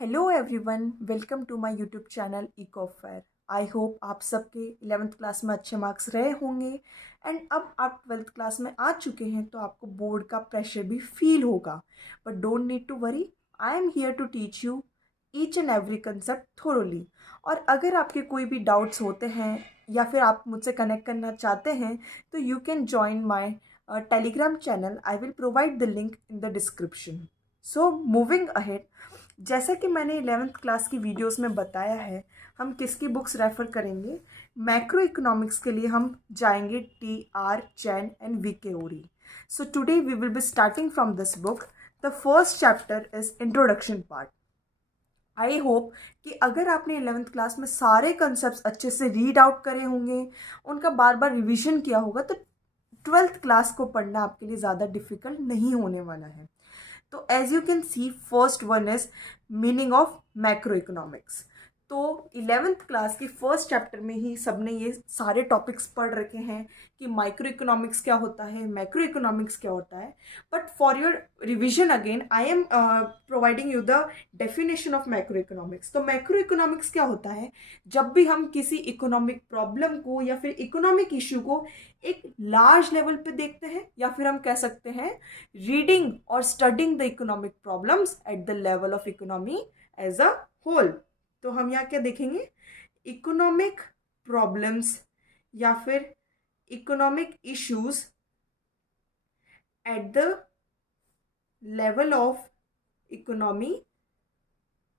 Hello everyone, welcome to my YouTube channel Eco Fair. I hope आप सबके 11th class में अच्छे marks रहे होंगे एंड अब आप 12th क्लास में आ चुके हैं तो आपको बोर्ड का प्रेशर भी फील होगा। But don't need to worry, I am here to teach you each and every concept thoroughly. और अगर आपके कोई भी डाउट्स होते हैं या फिर आप मुझसे कनेक्ट करना चाहते हैं तो you can join my Telegram channel. I will provide the link in the description. So moving ahead, जैसा कि मैंने 11th क्लास की वीडियोस में बताया है, हम किसकी बुक्स रेफ़र करेंगे। मैक्रो इकोनॉमिक्स के लिए हम जाएंगे TR Jain and VK Ohri. So today we will be starting from this book. The first chapter is introduction part. I hope कि अगर आपने 11th क्लास में सारे कंसेप्ट अच्छे से रीड आउट करे होंगे, उनका बार बार रिविजन किया होगा, तो 12th क्लास को पढ़ना आपके लिए ज़्यादा डिफिकल्ट नहीं होने वाला है। तो as you can see, first one is meaning of macroeconomics. तो 11th क्लास की फर्स्ट चैप्टर में ही सबने ये सारे टॉपिक्स पढ़ रखे हैं कि माइक्रो इकोनॉमिक्स क्या होता है, मैक्रो इकोनॉमिक्स क्या होता है। But for your revision again I am providing you the definition of macroeconomics. तो मैक्रो इकोनॉमिक्स क्या होता है? जब भी हम किसी इकोनॉमिक प्रॉब्लम को या फिर इकोनॉमिक इश्यू को एक लार्ज लेवल पे देखते हैं, या फिर हम कह सकते हैं रीडिंग और studying the economic problems at the level of economy as a whole. तो हम यहाँ क्या देखेंगे? इकोनॉमिक प्रॉब्लम्स या फिर economic issues at the level of economy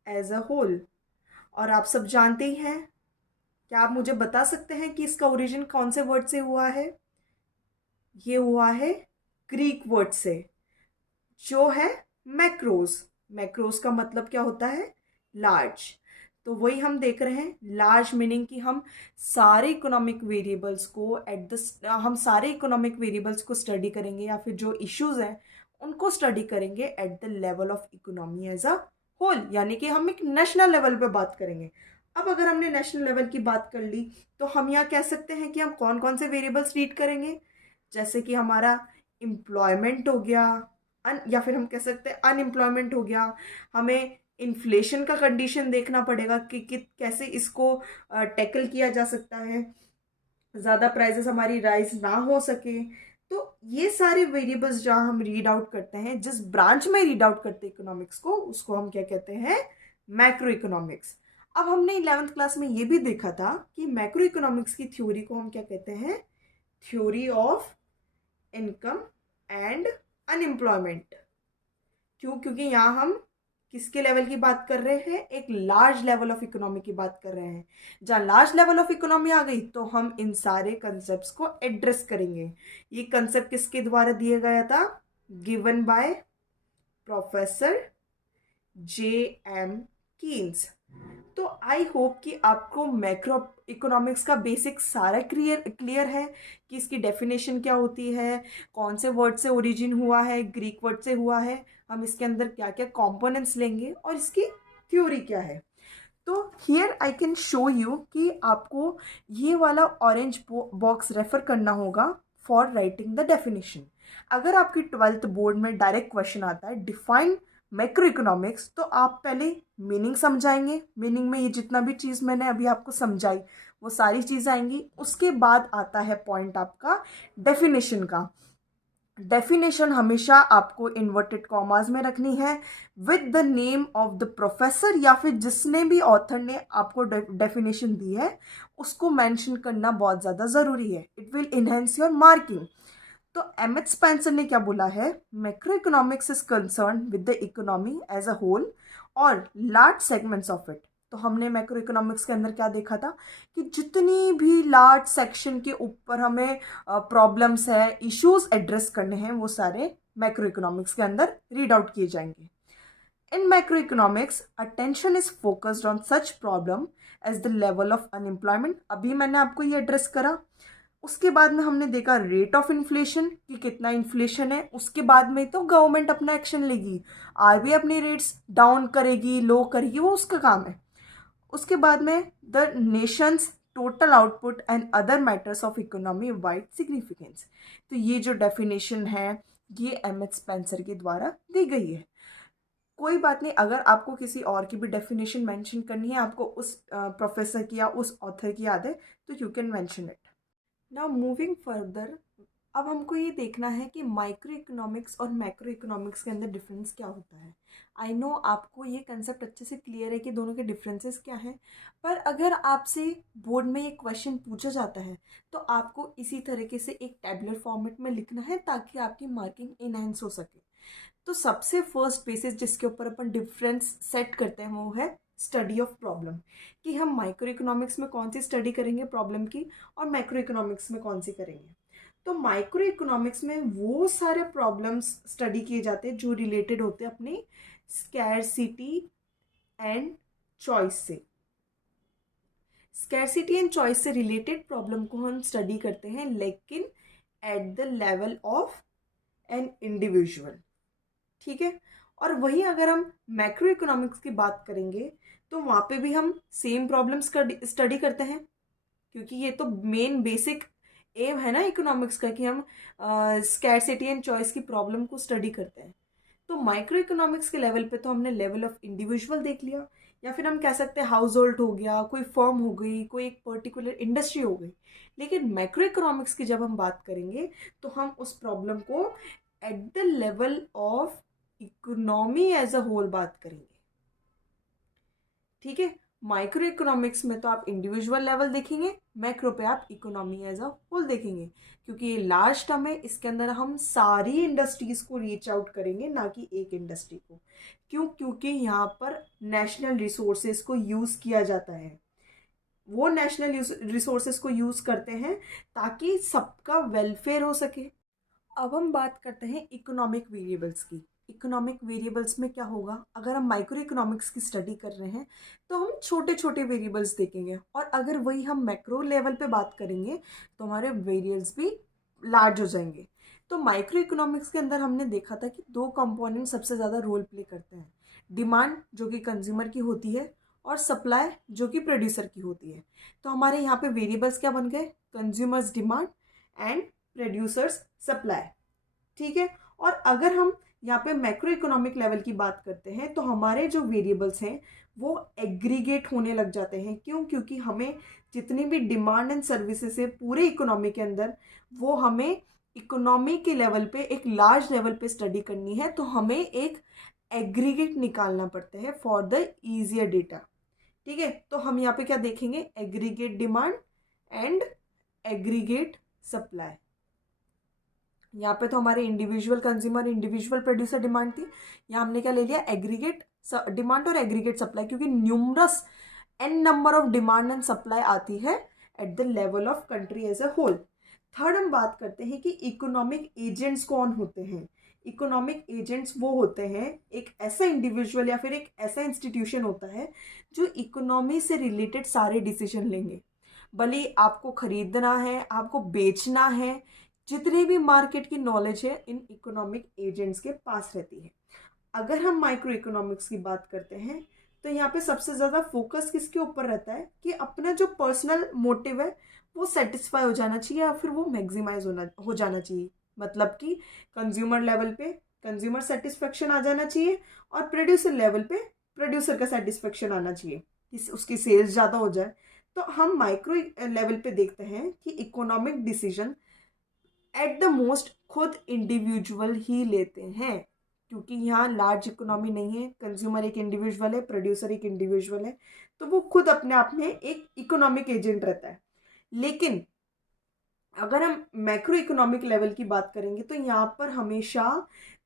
as a whole. और आप सब जानते ही हैं, क्या आप मुझे बता सकते हैं कि इसका ओरिजिन कौन से वर्ड से हुआ है? ये हुआ है ग्रीक वर्ड से, जो है मैक्रोस। मैक्रोस का मतलब क्या होता है? लार्ज। तो वही हम देख रहे हैं, लार्ज मीनिंग कि हम सारे इकोनॉमिक वेरिएबल्स को हम सारे इकोनॉमिक वेरिएबल्स को स्टडी करेंगे, या फिर जो इश्यूज हैं उनको स्टडी करेंगे at the level of economy as a whole, यानी कि हम एक नेशनल लेवल पे बात करेंगे। अब अगर हमने नेशनल लेवल की बात कर ली तो हम यहाँ कह सकते हैं कि हम कौन कौन से वेरिएबल्स रीड करेंगे। जैसे कि हमारा एम्प्लॉयमेंट हो गया, या फिर हम कह सकते हैं अनएम्प्लॉयमेंट हो गया। हमें इन्फ्लेशन का कंडीशन देखना पड़ेगा कि कैसे इसको टैकल किया जा सकता है, ज़्यादा प्राइसेस हमारी राइज ना हो सके। तो ये सारे वेरिएबल्स जहाँ हम रीड आउट करते हैं, जिस ब्रांच में रीड आउट करते हैं इकोनॉमिक्स को, उसको हम क्या कहते हैं? Macro economics. अब हमने 11th क्लास में ये भी देखा था कि मैक्रो इकोनॉमिक्स की थ्योरी को हम क्या कहते हैं? Theory of income and unemployment. क्यों? क्योंकि यहाँ हम किसके लेवल की बात कर रहे हैं? एक लार्ज लेवल ऑफ इकोनॉमी की बात कर रहे हैं। जहाँ लार्ज लेवल ऑफ इकोनॉमी आ गई तो हम इन सारे कंसेप्ट को एड्रेस करेंगे। ये कंसेप्ट किसके द्वारा दिया गया था? Given by professor J.M. Keynes. तो आई होप कि आपको मैक्रो इकोनॉमिक्स का बेसिक सारा क्लियर है कि इसकी डेफिनेशन क्या होती है, कौन से वर्ड से ओरिजिन हुआ है, ग्रीक वर्ड से हुआ है, हम इसके अंदर क्या क्या कंपोनेंट्स लेंगे और इसकी थ्योरी क्या है। तो here I can show you कि आपको ये वाला ऑरेंज बॉक्स रेफर करना होगा फॉर राइटिंग द डेफिनेशन। अगर आपकी 12th बोर्ड में डायरेक्ट क्वेश्चन आता है डिफाइन मैक्रो इकोनॉमिक्स, तो आप पहले मीनिंग समझाएंगे। मीनिंग में ये जितना भी चीज़ मैंने अभी आपको समझाई वो सारी चीज़ आएंगी। उसके बाद आता है पॉइंट आपका डेफिनेशन का। डेफिनेशन हमेशा आपको इन्वर्टेड कॉमास में रखनी है with the name of the professor, या फिर जिसने भी ऑथर ने आपको डेफिनेशन दी है उसको मेंशन करना बहुत ज़्यादा ज़रूरी है। It will enhance your marking. तो एम एच स्पेंसर ने क्या बोला है? Macroeconomics is concern with the economy as a whole और लार्ज सेगमेंट्स ऑफ इट। तो हमने मैक्रो इकोनॉमिक्स के अंदर क्या देखा था कि जितनी भी लार्ज सेक्शन के ऊपर हमें प्रॉब्लम्स है, इश्यूज एड्रेस करने हैं, वो सारे मैक्रो इकोनॉमिक्स के अंदर रीड आउट किए जाएंगे। In macroeconomics attention is focused on such problem as the level of unemployment. अभी मैंने आपको ये एड्रेस करा। उसके बाद में हमने देखा रेट ऑफ इन्फ्लेशन कि कितना इन्फ्लेशन है। उसके बाद में तो गवर्नमेंट अपना एक्शन लेगी, आरबीआई अपनी रेट्स डाउन करेगी, लो करेगी, वो उसका काम है। उसके बाद में the Nations total output and other matters of economy wide significance. तो ये जो डेफिनेशन है ये एम एच स्पेंसर के द्वारा दी गई है। कोई बात नहीं, अगर आपको किसी और की भी डेफिनेशन मेंशन करनी है, आपको उस प्रोफेसर की या उस ऑथर की याद है, तो you can mention it. Now moving further, अब हमको ये देखना है कि माइक्रो इकोनॉमिक्स और मैक्रो इकोनॉमिक्स के अंदर डिफरेंस क्या होता है। आई नो आपको ये कंसेप्ट अच्छे से क्लियर है कि दोनों के डिफरेंसेस क्या हैं, पर अगर आपसे बोर्ड में ये क्वेश्चन पूछा जाता है तो आपको इसी तरीके से एक टैबुलर फॉर्मेट में लिखना है ताकि आपकी मार्किंग इनहेंस हो सके। तो सबसे फर्स्ट बेसिस जिसके ऊपर अपन डिफरेंस सेट करते हैं वो है स्टडी ऑफ प्रॉब्लम, कि हम माइक्रो इकोनॉमिक्स में कौन सी स्टडी करेंगे प्रॉब्लम की और मैक्रो इकोनॉमिक्स में कौन सी करेंगे। तो माइक्रो इकोनॉमिक्स में वो सारे प्रॉब्लम्स स्टडी किए जाते हैं जो रिलेटेड होते हैं अपनी स्कैरसिटी एंड चॉइस से। स्कैरसिटी एंड चॉइस से रिलेटेड प्रॉब्लम को हम स्टडी करते हैं, लेकिन eight the level of an individual. ठीक है। और वहीं अगर हम मैक्रो इकोनॉमिक्स की बात करेंगे तो वहाँ पे भी हम सेम प्रॉब्लम्स का स्टडी करते हैं, क्योंकि ये तो मेन बेसिक एम है ना इकोनॉमिक्स का कि हम स्कैरसिटी एंड चॉइस की प्रॉब्लम को स्टडी करते हैं। तो माइक्रो इकोनॉमिक्स के लेवल पे तो हमने लेवल ऑफ इंडिविजुअल देख लिया, या फिर हम कह सकते हैं हाउस होल्ड हो गया, कोई फर्म हो गई, कोई एक पर्टिकुलर इंडस्ट्री हो गई। लेकिन मैक्रो इकोनॉमिक्स की जब हम बात करेंगे तो हम उस प्रॉब्लम को at the level of economy as a whole बात करेंगे। ठीक है। माइक्रो इकोनॉमिक्स में तो आप इंडिविजुअल लेवल देखेंगे, मैक्रो पे आप इकोनॉमी एज अ होल देखेंगे, क्योंकि ये लार्ज टर्म है, इसके अंदर हम सारी इंडस्ट्रीज को रीच आउट करेंगे, ना कि एक इंडस्ट्री को। क्यों? क्योंकि यहाँ पर नेशनल रिसोर्सेज को यूज़ किया जाता है। वो नेशनल रिसोर्सेज को यूज़ करते हैं ताकि सबका वेलफेयर हो सके। अब हम बात करते हैं इकोनॉमिक वेरिएबल्स की। इकोनॉमिक वेरिएबल्स में क्या होगा, अगर हम माइक्रो इकोनॉमिक्स की स्टडी कर रहे हैं तो हम छोटे छोटे वेरिएबल्स देखेंगे, और अगर वही हम मैक्रो लेवल पे बात करेंगे तो हमारे वेरिएबल्स भी लार्ज हो जाएंगे। तो माइक्रो इकोनॉमिक्स के अंदर हमने देखा था कि दो कंपोनेंट सबसे ज़्यादा रोल प्ले करते हैं, डिमांड जो कि कंज्यूमर की होती है और सप्लाई जो कि प्रोड्यूसर की होती है। तो हमारे यहाँ पे वेरिएबल्स क्या बन गए, consumers demand and producers supply. ठीक है। और अगर हम यहाँ पे मैक्रो इकोनॉमिक लेवल की बात करते हैं तो हमारे जो वेरिएबल्स हैं वो एग्रीगेट होने लग जाते हैं। क्यों? क्योंकि हमें जितनी भी डिमांड एंड सर्विसेज है पूरे इकोनॉमी के अंदर, वो हमें इकोनॉमी के लेवल पे एक लार्ज लेवल पे स्टडी करनी है, तो हमें एक एग्रीगेट निकालना पड़ता है फॉर द ईजियर डेटा। ठीक है। तो हम यहाँ पे क्या देखेंगे, aggregate demand and aggregate supply. यहाँ पे तो हमारे individual consumer individual producer demand थी, यहाँ हमने क्या ले लिया, एग्रीगेट डिमांड और एग्रीगेट सप्लाई, क्योंकि numerous N number of demand and supply आती है at the level of country as a whole. Third हम बात करते हैं कि इकोनॉमिक एजेंट्स कौन होते हैं। इकोनॉमिक एजेंट्स वो होते हैं, एक ऐसा इंडिविजुअल या फिर एक ऐसा इंस्टीट्यूशन होता है जो इकोनॉमी से रिलेटेड सारे डिसीजन लेंगे। भले आपको खरीदना है, आपको बेचना है, जितनी भी मार्केट की नॉलेज है इन इकोनॉमिक एजेंट्स के पास रहती है। अगर हम माइक्रो इकोनॉमिक्स की बात करते हैं तो यहाँ पे सबसे ज़्यादा फोकस किसके ऊपर रहता है कि अपना जो पर्सनल मोटिव है वो सेटिस्फाई हो जाना चाहिए या फिर वो मैक्सिमाइज हो जाना चाहिए। मतलब कि कंज्यूमर लेवल पे कंज्यूमर सेटिस्फेक्शन आ जाना चाहिए और प्रोड्यूसर लेवल पे प्रोड्यूसर का सेटिस्फेक्शन आना चाहिए कि उसकी सेल्स ज़्यादा हो जाए। तो हम माइक्रो लेवल पे देखते हैं कि economic decision at the most खुद इंडिविजुअल ही लेते हैं, क्योंकि यहाँ लार्ज इकोनॉमी नहीं है, कंज्यूमर एक इंडिविजुअल है, प्रोड्यूसर एक इंडिविजुअल है, तो वो खुद अपने आप में एक इकोनॉमिक एजेंट रहता है। लेकिन अगर हम मैक्रो इकोनॉमिक लेवल की बात करेंगे तो यहाँ पर हमेशा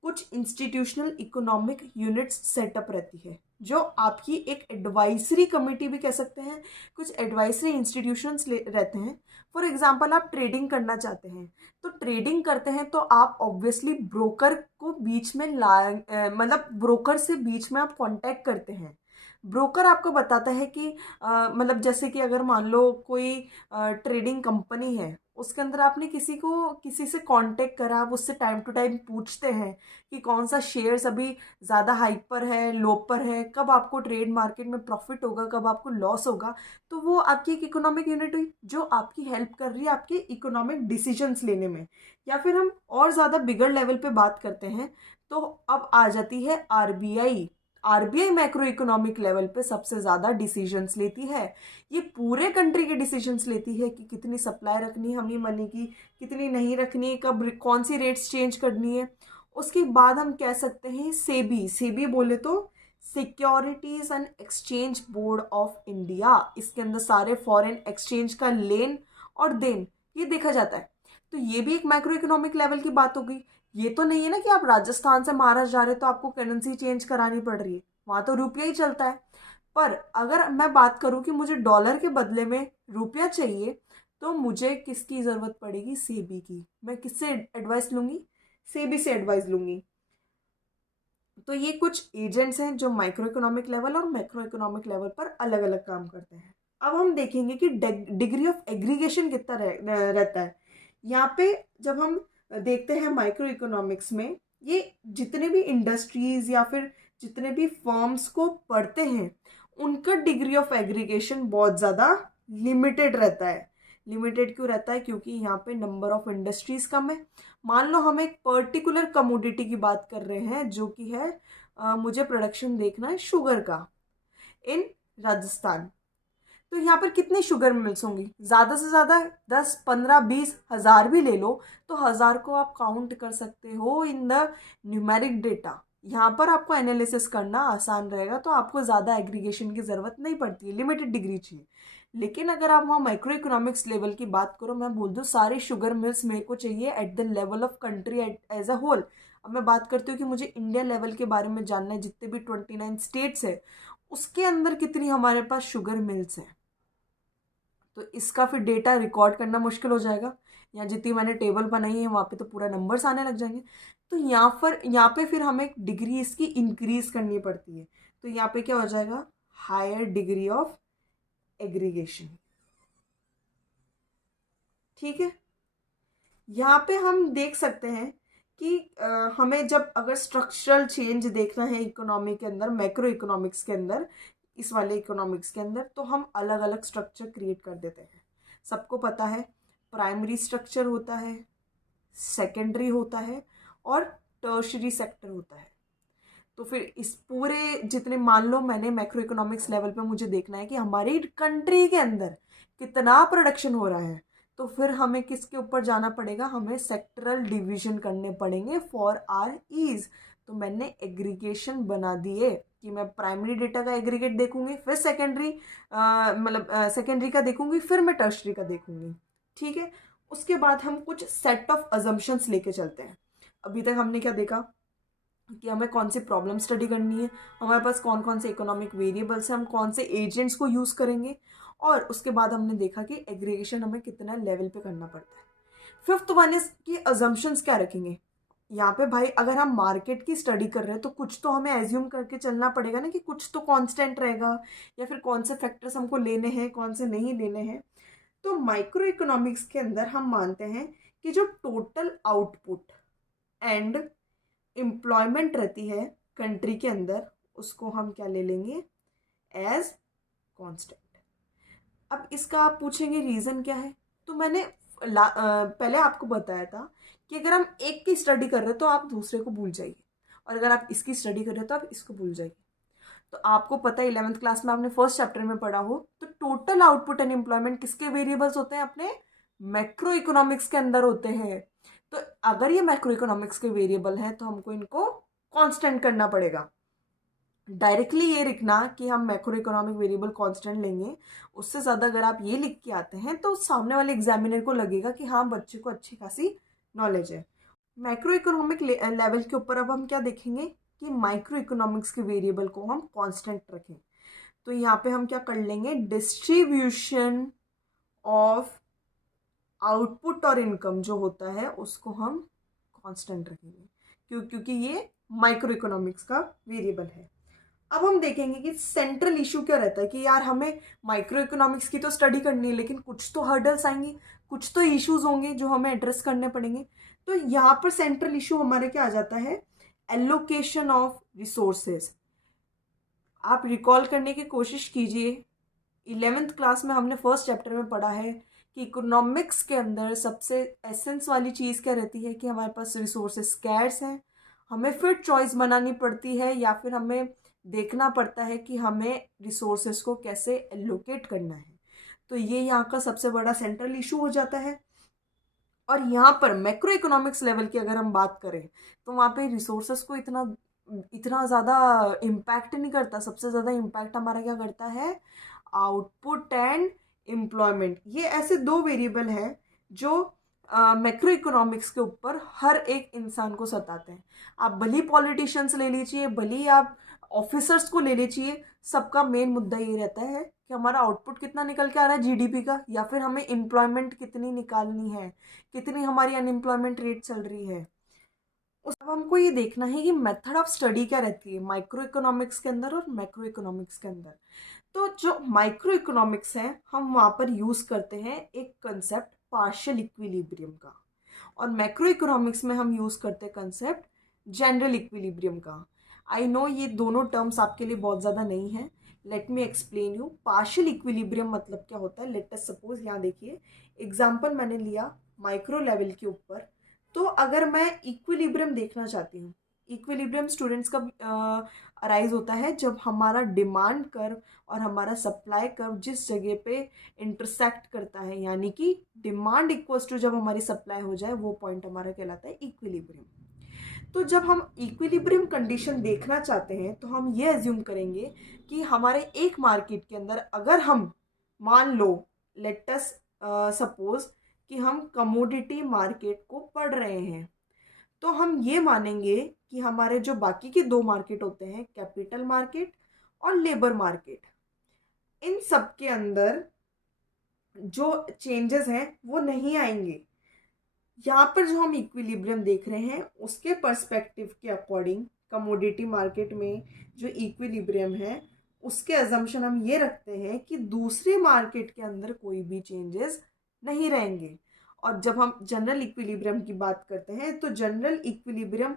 कुछ इंस्टीट्यूशनल इकोनॉमिक यूनिट्स सेटअप रहती है, जो आपकी एक एडवाइजरी कमेटी भी कह सकते हैं, कुछ एडवाइजरी इंस्टीट्यूशंस रहते हैं। फॉर एग्जांपल आप ट्रेडिंग करना चाहते हैं, तो ट्रेडिंग करते हैं तो आप ऑब्वियसली ब्रोकर को बीच में मतलब ब्रोकर से बीच में आप कांटेक्ट करते हैं। ब्रोकर आपको बताता है कि मतलब जैसे कि अगर मान लो कोई ट्रेडिंग कंपनी है, उसके अंदर आपने किसी से कांटेक्ट करा, आप उससे टाइम टू टाइम पूछते हैं कि कौन सा शेयर्स अभी ज़्यादा हाइक पर है, लो पर है, कब आपको ट्रेड मार्केट में प्रॉफिट होगा, कब आपको लॉस होगा। तो वो आपकी एक इकोनॉमिक यूनिट हुई जो आपकी हेल्प कर रही है आपके इकोनॉमिक डिसीजंस लेने में। या फिर हम और ज़्यादा बिगर लेवल पे बात करते हैं तो अब आ जाती है RBI. RBI macro economic level पे सबसे ज़्यादा डिसीजंस लेती है। ये पूरे कंट्री के डिसीजंस लेती है कि कितनी सप्लाई रखनी है हमें मनी की, कितनी नहीं रखनी है, कब कौन सी रेट्स चेंज करनी है। उसके बाद हम कह सकते हैं सेबी, सेबी बोले तो securities and exchange board of India. इसके अंदर सारे फॉरेन एक्सचेंज का लेन और देन ये देखा जाता है। तो ये भी एक मैक्रो इकोनॉमिक लेवल की बात हो गई। ये तो नहीं है ना कि आप राजस्थान से महाराष्ट्र जा रहे हो तो आपको करेंसी चेंज करानी पड़ रही है, वहां तो रुपया ही चलता है। पर अगर मैं बात करूं कि मुझे डॉलर के बदले में रुपया चाहिए, तो मुझे किसकी ज़रूरत पड़ेगी? सेबी की। मैं किससे एडवाइस लूंगी? सेबी से एडवाइस लूंगी। तो ये कुछ एजेंट्स हैं जो माइक्रो इकोनॉमिक लेवल और मैक्रो इकोनॉमिक लेवल पर अलग अलग काम करते हैं। अब हम देखेंगे कि डिग्री ऑफ एग्रीगेशन कितना रहता है। यहाँ पे जब हम देखते हैं माइक्रो इकोनॉमिक्स में, ये जितने भी इंडस्ट्रीज या फिर जितने भी फर्म्स को पढ़ते हैं उनका डिग्री ऑफ एग्रीगेशन बहुत ज़्यादा लिमिटेड रहता है। लिमिटेड क्यों रहता है? क्योंकि यहाँ पे नंबर ऑफ इंडस्ट्रीज कम है। मान लो हम एक पर्टिकुलर कमोडिटी की बात कर रहे हैं जो कि है मुझे प्रोडक्शन देखना है शुगर का इन राजस्थान। तो यहाँ पर कितनी शुगर मिल्स होंगी? ज़्यादा से ज़्यादा 10, 15, 20 हज़ार भी ले लो तो हज़ार को आप काउंट कर सकते हो इन द न्यूमेरिक डेटा। यहाँ पर आपको एनालिसिस करना आसान रहेगा, तो आपको ज़्यादा एग्रीगेशन की ज़रूरत नहीं पड़ती है, लिमिटेड डिग्री चाहिए। लेकिन अगर आप वहाँ माइक्रो इकोनॉमिक्स लेवल की बात करो, मैं बोल दूँ सारे शुगर मिल्स मेरे को चाहिए at the level of country as a whole. अब मैं बात करती हूँ कि मुझे इंडिया लेवल के बारे में जानना है, जितने भी 29 स्टेट्स है उसके अंदर कितनी हमारे पास शुगर मिल्स हैं। तो इसका फिर डेटा रिकॉर्ड करना मुश्किल हो जाएगा। यहाँ जितनी मैंने टेबल बनाई है वहाँ पे तो पूरा नंबर्स आने लग जाएंगे। तो यहाँ पे फिर हमें डिग्री इसकी इंक्रीज करनी पड़ती है। तो यहाँ पे क्या हो जाएगा? Higher degree of aggregation. ठीक है। यहाँ पे हम देख सकते हैं कि हमें जब अगर स्ट्रक्चरल चेंज देखना है इकोनॉमी के अंदर, मैक्रो इकोनॉमिक्स के अंदर, इस वाले इकोनॉमिक्स के अंदर, तो हम अलग अलग स्ट्रक्चर क्रिएट कर देते हैं। सबको पता है प्राइमरी स्ट्रक्चर होता है, सेकेंडरी होता है और टर्शरी सेक्टर होता है। तो फिर इस पूरे जितने, मान लो मैंने मैक्रो इकोनॉमिक्स लेवल पे मुझे देखना है कि हमारी कंट्री के अंदर कितना प्रोडक्शन हो रहा है, तो फिर हमें किसके ऊपर जाना पड़ेगा? हमें सेक्टरल डिवीजन करने पड़ेंगे फॉर आर ईज। तो मैंने एग्रीगेशन बना दिए कि मैं प्राइमरी डेटा का एग्रीगेट देखूंगी, फिर सेकेंडरी मतलब सेकेंडरी का देखूंगी, फिर मैं टर्शरी का देखूंगी। ठीक है। उसके बाद हम कुछ सेट ऑफ अजम्पशंस लेके चलते हैं। अभी तक हमने क्या देखा कि हमें कौन सी प्रॉब्लम स्टडी करनी है, हमारे पास कौन कौन से इकोनॉमिक वेरिएबल्स हैं, हम कौन से एजेंट्स को यूज़ करेंगे, और उसके बाद हमने देखा कि एग्रीगेशन हमें कितना लेवल पे करना पड़ता है। फिफ्थ वन इज कि अजम्पशंस क्या रखेंगे। यहाँ पे भाई अगर हम मार्केट की स्टडी कर रहे हैं तो कुछ तो हमें एज्यूम करके चलना पड़ेगा ना कि कुछ तो कांस्टेंट रहेगा, या फिर कौन से फैक्टर्स हमको लेने हैं, कौन से नहीं लेने हैं। तो माइक्रो इकोनॉमिक्स के अंदर हम मानते हैं कि जो टोटल आउटपुट एंड एम्प्लॉयमेंट रहती है कंट्री के अंदर, उसको हम क्या ले लेंगे? As constant. अब इसका आप पूछेंगे रीज़न क्या है, तो मैंने पहले आपको बताया था कि अगर हम एक की स्टडी कर रहे हैं तो आप दूसरे को भूल जाइए, और अगर आप इसकी स्टडी कर रहे हो तो आप इसको भूल जाइए। तो आपको पता है 11th क्लास में आपने फर्स्ट चैप्टर में पढ़ा हो, तो टोटल आउटपुट एंड एम्प्लॉयमेंट किसके वेरिएबल्स होते हैं? अपने मैक्रो इकोनॉमिक्स के अंदर होते हैं। तो अगर ये मैक्रो इकोनॉमिक्स के वेरिएबल हैं तो हमको इनको कांस्टेंट करना पड़ेगा। डायरेक्टली ये लिखना कि हम मैक्रो इकोनॉमिक वेरिएबल कांस्टेंट लेंगे, उससे ज़्यादा अगर आप ये लिख के आते हैं तो सामने वाले एग्जामिनर को लगेगा कि हाँ बच्चे को अच्छी खासी नॉलेज है। मैक्रो इकोनॉमिक लेवल के ऊपर अब हम क्या देखेंगे कि माइक्रो इकोनॉमिक्स के वेरिएबल को हम कांस्टेंट रखें। तो यहाँ पे हम क्या कर लेंगे? डिस्ट्रीब्यूशन ऑफ आउटपुट और इनकम जो होता है उसको हम कांस्टेंट रखेंगे, क्योंकि ये माइक्रो इकोनॉमिक्स का वेरिएबल है। अब हम देखेंगे कि सेंट्रल इशू क्या रहता है कि यार हमें माइक्रो इकोनॉमिक्स की तो स्टडी करनी है, लेकिन कुछ तो हर्डल्स आएंगी, कुछ तो इश्यूज होंगे जो हमें एड्रेस करने पड़ेंगे। तो यहाँ पर सेंट्रल इशू हमारे क्या आ जाता है? Allocation of resources. आप रिकॉल करने की कोशिश कीजिए, 11th क्लास में हमने फर्स्ट चैप्टर में पढ़ा है कि इकोनॉमिक्स के अंदर सबसे एसेंस वाली चीज़ क्या रहती है कि हमारे पास रिसोर्सेज स्कैर्स हैं, हमें फिर चॉइस बनानी पड़ती है, या फिर हमें देखना पड़ता है कि हमें रिसोर्सेज को कैसे एलोकेट करना है। तो ये यहाँ का सबसे बड़ा सेंट्रल इशू हो जाता है। और यहाँ पर मैक्रो इकोनॉमिक्स लेवल की अगर हम बात करें तो वहाँ पे रिसोर्सेस को इतना इतना ज़्यादा इम्पैक्ट नहीं करता। सबसे ज़्यादा इम्पैक्ट हमारा क्या करता है, आउटपुट एंड एम्प्लॉयमेंट। ये ऐसे दो वेरिएबल हैं जो मैक्रो इकोनॉमिक्स के ऊपर हर एक इंसान को सताते हैं। आप भले ही पॉलिटिशियंस ले लीजिए, भले ही आप ऑफिसर्स को ले लीजिए, सबका मेन मुद्दा ये रहता है कि हमारा आउटपुट कितना निकल के आ रहा है जीडीपी का, या फिर हमें एम्प्लॉयमेंट कितनी निकालनी है, कितनी हमारी अनएम्प्लॉयमेंट रेट चल रही है। उस अब हमको ये देखना है कि मेथड ऑफ स्टडी क्या रहती है माइक्रो इकोनॉमिक्स के अंदर और मैक्रो इकोनॉमिक्स के अंदर। तो जो माइक्रो इकोनॉमिक्स है, हम वहाँ पर यूज़ करते हैं एक कंसेप्ट पार्शियल इक्विलिब्रियम का, और मैक्रो इकोनॉमिक्स में हम यूज़ करते हैं कंसेप्ट जनरल इक्विलिब्रियम का। आई नो ये दोनों टर्म्स आपके लिए बहुत ज़्यादा नहीं है। Let me explain you. Partial equilibrium मतलब क्या होता है। लेट अस सपोज, यहाँ देखिए एग्जाम्पल मैंने लिया माइक्रो लेवल के ऊपर। तो अगर मैं इक्विलिब्रियम देखना चाहती हूँ, इक्विलिब्रियम स्टूडेंट्स का अराइज होता है जब हमारा डिमांड कर्व और हमारा सप्लाई कर्व जिस जगह पे इंटरसेक्ट करता है, यानी कि डिमांड इक्वल्स टू जब हमारी सप्लाई हो जाए, वो पॉइंट हमारा कहलाता है इक्विलिब्रियम। तो जब हम इक्विलिब्रियम कंडीशन देखना चाहते हैं तो हम ये एज्यूम करेंगे कि हमारे एक मार्केट के अंदर अगर हम मान लो, लेट अस सपोज कि हम कमोडिटी मार्केट को पढ़ रहे हैं, तो हम ये मानेंगे कि हमारे जो बाकी के दो मार्केट होते हैं, कैपिटल मार्केट और लेबर मार्केट, इन सब के अंदर जो चेंजेस हैं वो नहीं आएंगे। यहाँ पर जो हम इक्विलिब्रियम देख रहे हैं उसके पर्सपेक्टिव के अकॉर्डिंग कमोडिटी मार्केट में जो इक्विलिब्रियम है उसके अजम्पशन हम ये रखते हैं कि दूसरे मार्केट के अंदर कोई भी चेंजेस नहीं रहेंगे। और जब हम जनरल इक्विलिब्रियम की बात करते हैं तो जनरल इक्विलिब्रियम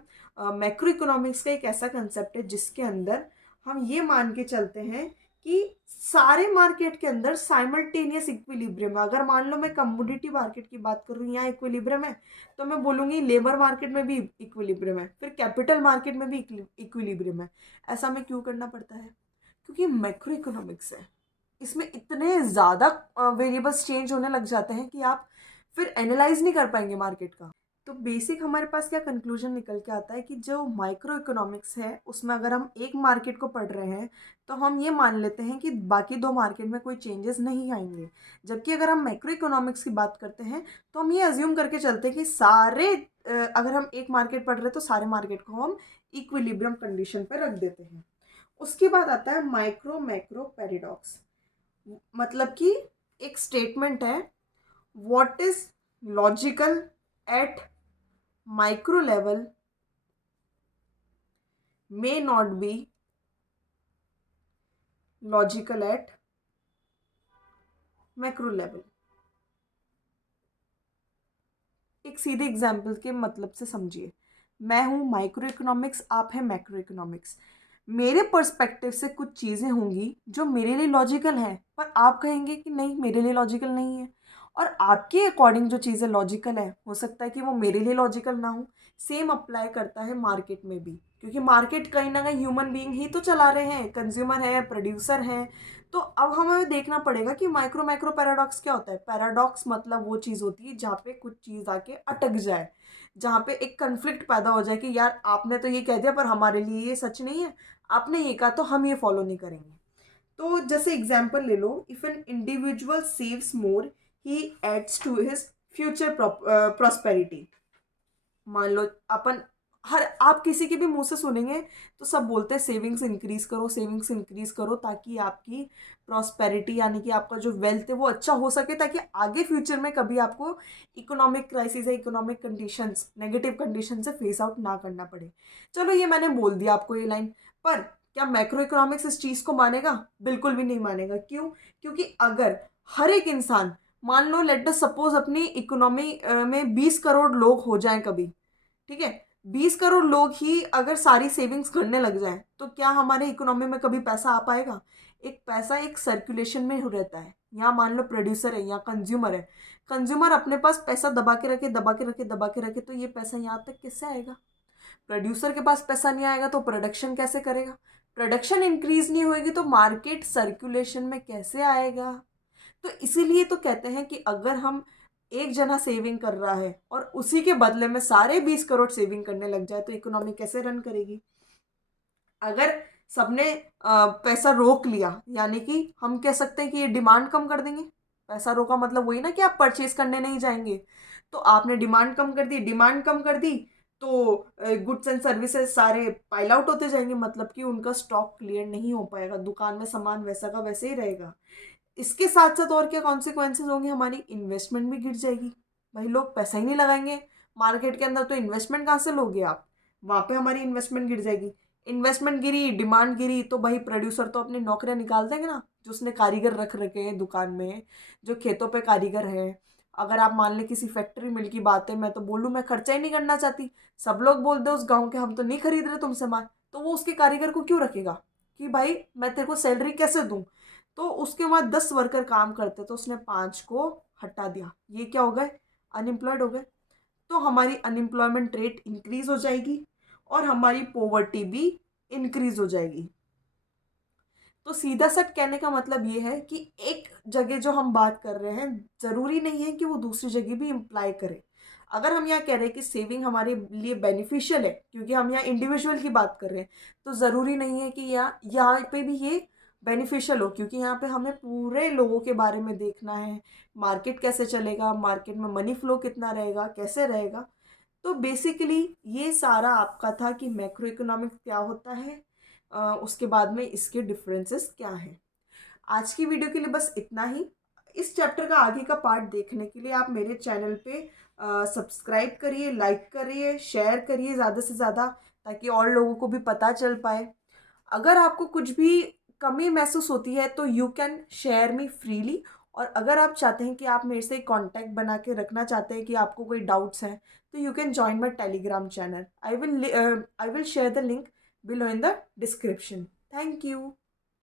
मैक्रो इकोनॉमिक्स का एक ऐसा कंसेप्ट है जिसके अंदर हम ये मान के चलते हैं कि सारे मार्केट के अंदर साइमल्टेनियस इक्विलिब्रियम है। अगर मान लो मैं कमोडिटी मार्केट की बात करूँ, यहाँ इक्विलिब्रियम है, तो मैं बोलूँगी लेबर मार्केट में भी इक्विलिब्रियम है, फिर कैपिटल मार्केट में भी इक्विलिब्रियम है। ऐसा हमें क्यों करना पड़ता है? क्योंकि मैक्रो इकोनॉमिक्स है, इसमें इतने ज़्यादा वेरिएबल्स चेंज होने लग जाते हैं कि आप फिर एनालाइज नहीं कर पाएंगे मार्केट का। तो बेसिक हमारे पास क्या कंक्लूजन निकल के आता है कि जो माइक्रो इकोनॉमिक्स है उसमें अगर हम एक मार्केट को पढ़ रहे हैं तो हम ये मान लेते हैं कि बाकी दो मार्केट में कोई चेंजेस नहीं आएंगे। जबकि अगर हम मैक्रो इकोनॉमिक्स की बात करते हैं तो हम ये अज्यूम करके चलते हैं कि सारे अगर हम एक मार्केट पढ़ रहे हैं तो सारे मार्केट को हम इक्विलिब्रियम कंडीशन पर रख देते हैं। उसके बाद आता है माइक्रो मैक्रो पैराडॉक्स। मतलब कि एक स्टेटमेंट है, what is logical at micro level may not be logical at macro level। एक सीधे एग्जाम्पल के मतलब से समझिए, मैं हूँ माइक्रो इकोनॉमिक्स, आप हैं मैक्रो इकोनॉमिक्स। मेरे पर्सपेक्टिव से कुछ चीज़ें होंगी जो मेरे लिए लॉजिकल हैं, पर आप कहेंगे कि नहीं मेरे लिए लॉजिकल नहीं है। और आपके अकॉर्डिंग जो चीज़ें लॉजिकल है हो सकता है कि वो मेरे लिए लॉजिकल ना हो। सेम अप्लाई करता है मार्केट में भी, क्योंकि मार्केट कहीं ना कहीं ह्यूमन बीइंग ही तो चला रहे हैं, कंज्यूमर है, प्रोड्यूसर हैं। तो अब हमें देखना पड़ेगा कि माइक्रो मैक्रो पैराडॉक्स क्या होता है। पैराडॉक्स मतलब वो चीज़ होती है जहाँ पे कुछ चीज़ आके अटक जाए, जहाँ पे एक कन्फ्लिक्ट पैदा हो जाए कि यार आपने तो ये कह दिया पर हमारे लिए ये सच नहीं है, आपने ये कहा तो हम ये फॉलो नहीं करेंगे। तो जैसे एग्जाम्पल ले लो, if an individual saves more he adds to his future prosperity. मान लो अपन हर आप किसी के भी मुंह से सुनेंगे तो सब बोलते हैं सेविंग्स इंक्रीज करो, सेविंग्स इंक्रीज करो, ताकि आपकी प्रॉस्पेरिटी यानी कि आपका जो वेल्थ है वो अच्छा हो सके, ताकि आगे फ्यूचर में कभी आपको इकोनॉमिक क्राइसिस या इकोनॉमिक कंडीशंस, नेगेटिव कंडीशन से फेस आउट ना करना पड़े। चलो ये मैंने बोल दिया आपको ये लाइन, पर क्या मैक्रो इकोनॉमिक्स इस चीज़ को मानेगा? बिल्कुल भी नहीं मानेगा। क्यों? क्योंकि अगर हर एक इंसान, मान लो लेट अस सपोज अपनी इकोनॉमी में 20 करोड़ लोग हो जाएं कभी, ठीक है, 20 करोड़ लोग ही अगर सारी सेविंग्स करने लग जाएं तो क्या हमारे इकोनॉमी में कभी पैसा आ पाएगा? एक पैसा एक सर्कुलेशन में हो रहता है। यहाँ मान लो प्रोड्यूसर है या कंज्यूमर है, कंज्यूमर अपने पास पैसा दबा के रखे दबा के रखे दबा के रखे, तो ये पैसा यहाँ तक किससे आएगा? प्रोड्यूसर के पास पैसा नहीं आएगा तो प्रोडक्शन कैसे करेगा? प्रोडक्शन इंक्रीज नहीं होगी तो मार्केट सर्कुलेशन में कैसे आएगा? तो इसीलिए तो कहते हैं कि अगर हम एक जना सेविंग कर रहा है और उसी के बदले में सारे 20 करोड़ सेविंग करने लग जाए तो इकोनॉमी कैसे रन करेगी? अगर सबने पैसा रोक लिया, यानी कि हम कह सकते हैं कि ये डिमांड कम कर देंगे। पैसा रोका मतलब वही ना कि आप परचेज करने नहीं जाएंगे। तो आपने डिमांड कम कर दी, डिमांड कम कर दी तो गुड्स एंड सर्विसेज सारे पाइल आउट होते जाएंगे, मतलब कि उनका स्टॉक क्लियर नहीं हो पाएगा, दुकान में सामान वैसा का वैसे ही रहेगा। इसके साथ साथ और क्या कॉन्सिक्वेंसेज होंगे? हमारी इन्वेस्टमेंट भी गिर जाएगी। भाई लोग पैसा ही नहीं लगाएंगे मार्केट के अंदर, तो इन्वेस्टमेंट कहाँ से लोगे आप? वहां पे हमारी इन्वेस्टमेंट गिर जाएगी। इन्वेस्टमेंट गिरी, डिमांड गिरी, तो भाई प्रोड्यूसर तो अपनी नौकरियां निकाल देंगे ना, जो उसने कारीगर रख रखे हैं दुकान में, जो खेतों पे कारीगर है। अगर आप मान लें किसी फैक्ट्री मिल की बात है, मैं तो बोलूँ मैं खर्चा ही नहीं करना चाहती, सब लोग बोल दे उस गाँव के हम तो नहीं खरीद रहे तुमसे माल, तो वो उसके कारीगर को क्यों रखेगा? कि भाई मैं तेरे को सैलरी कैसे दूं? तो उसके बाद 10 वर्कर काम करते तो उसने 5 को हटा दिया, ये क्या हो गए? अनएम्प्लॉयड हो गए। तो हमारी अनएम्प्लॉयमेंट रेट इंक्रीज हो जाएगी और हमारी पॉवर्टी भी इंक्रीज हो जाएगी। तो सीधा सट कहने का मतलब ये है कि एक जगह जो हम बात कर रहे हैं जरूरी नहीं है कि वो दूसरी जगह भी इम्प्लाई करे। अगर हम यहाँ कह रहे हैं कि सेविंग हमारे लिए बेनिफिशियल है क्योंकि हम यहाँ इंडिविजुअल की बात कर रहे हैं, तो ज़रूरी नहीं है कि यहाँ पे भी ये बेनिफिशियल हो, क्योंकि यहाँ पे हमें पूरे लोगों के बारे में देखना है। मार्केट कैसे चलेगा, मार्केट में मनी फ्लो कितना रहेगा, कैसे रहेगा। तो बेसिकली ये सारा आपका था कि मैक्रो इकोनॉमिक्स क्या होता है, उसके बाद में इसके डिफरेंसेस क्या हैं। आज की वीडियो के लिए बस इतना ही। इस चैप्टर का आगे का पार्ट देखने के लिए आप मेरे चैनल पे सब्सक्राइब करिए, लाइक करिए, शेयर करिए ज़्यादा से ज़्यादा, ताकि और लोगों को भी पता चल पाए। अगर आपको कुछ भी कमी महसूस होती है तो you can share me freely. और अगर आप चाहते हैं कि आप मेरे से कांटेक्ट बना के रखना चाहते हैं कि आपको कोई डाउट्स हैं, तो you can join my Telegram channel. I will share the link below in the description. Thank you.